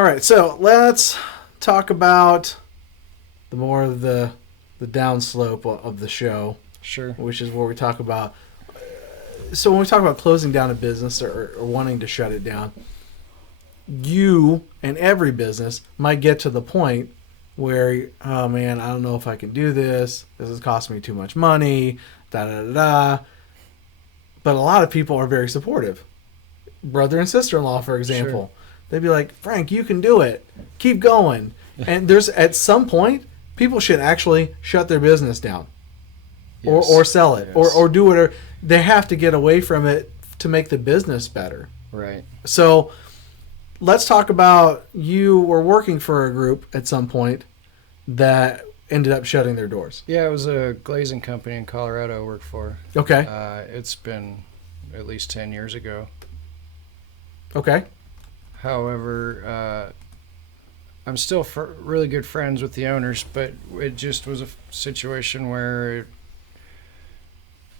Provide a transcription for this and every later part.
All right, so let's talk about the downslope of the show. Sure. Which is where we talk about. So when we talk about closing down a business or wanting to shut it down, you and every business might get to the point where, oh man, I don't know if I can do this. This is costing me too much money. Da da da da. But a lot of people are very supportive. Brother and sister-in-law, for example, they'd be like, Frank, you can do it. Keep going. And there's at some point, people should actually shut their business down. Yes. Or sell it, Yes. or do whatever. They have to get away from it to make the business better. Right. So let's talk about, you were working for a group at some point that ended up shutting their doors. Yeah, it was a glazing company in Colorado I worked for. Okay. It's been at least 10 years ago. Okay. However, I'm still really good friends with the owners, but it just was a situation where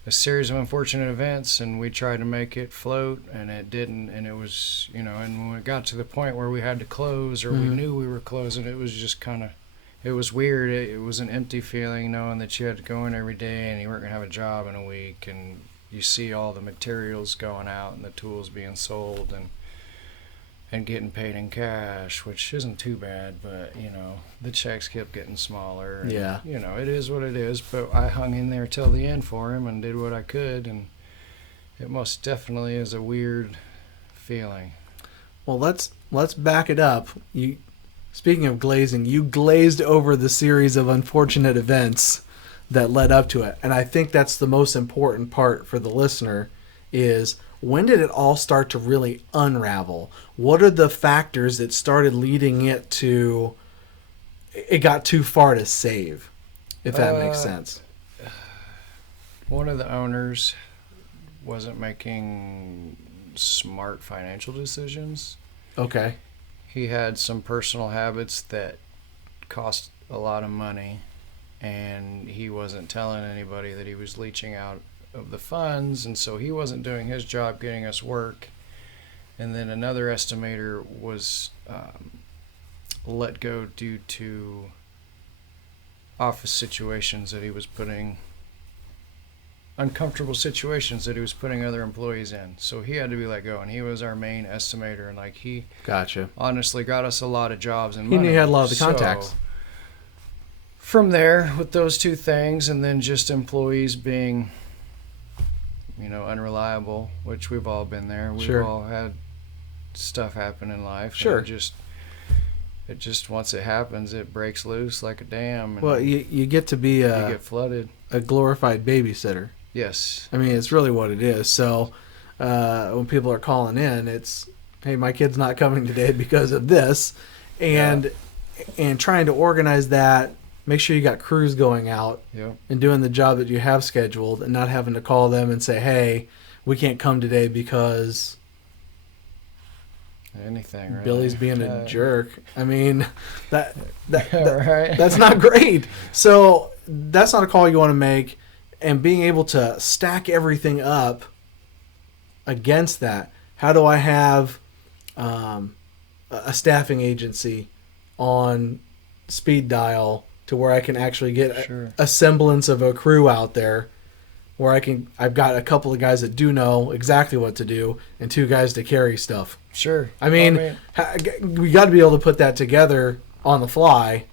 a series of unfortunate events, and we tried to make it float, and it didn't. And it was, and when it got to the point where we had to close, or we knew we were closing, it was just kind of, it was weird. It was an empty feeling knowing that you had to go in every day and you weren't going to have a job in a week, and you see all the materials going out and the tools being sold and getting paid in cash, which isn't too bad, but, the checks kept getting smaller. And, Yeah. It is what it is, but I hung in there till the end for him and did what I could, and it most definitely is a weird feeling. Well, let's back it up. Speaking of glazing, you glazed over the series of unfortunate events that led up to it. And I think that's the most important part for the listener is, when did it all start to really unravel? What are the factors that started leading it to, it got too far to save, if that makes sense? One of the owners wasn't making smart financial decisions. Okay. He had some personal habits that cost a lot of money, and he wasn't telling anybody that he was leeching out of the funds, and so he wasn't doing his job getting us work. And then another estimator was let go due to office situations that he was putting, uncomfortable situations that he was putting other employees in. So he had to be let go, and he was our main estimator, and he Gotcha. honestly got us a lot of jobs and money. He had a lot of the contacts. So, from there, with those two things, and then just employees being unreliable, which we've all been there. We've all had stuff happen in life. Sure. And it just once it happens, it breaks loose like a dam. And Well, you get to be you get flooded. a glorified babysitter. Yes. I mean, it's really what it is. So when people are calling in, it's, hey, my kid's not coming today because of this. And trying to organize that, make sure you got crews going out and doing the job that you have scheduled, and not having to call them and say, hey, we can't come today because anything, right? Billy's being a jerk. I mean, that right. that's not great. So that's not a call you want to make. And being able to stack everything up against that, how do I have a staffing agency on speed dial to where I can actually get a semblance of a crew out there, where I've got a couple of guys that do know exactly what to do and 2 guys to carry stuff. Sure. I mean, we got to be able to put that together on the fly.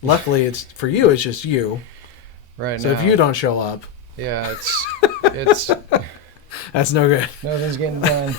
Luckily, it's just you. Right. So if you don't show up, it's that's no good. Nothing's getting done.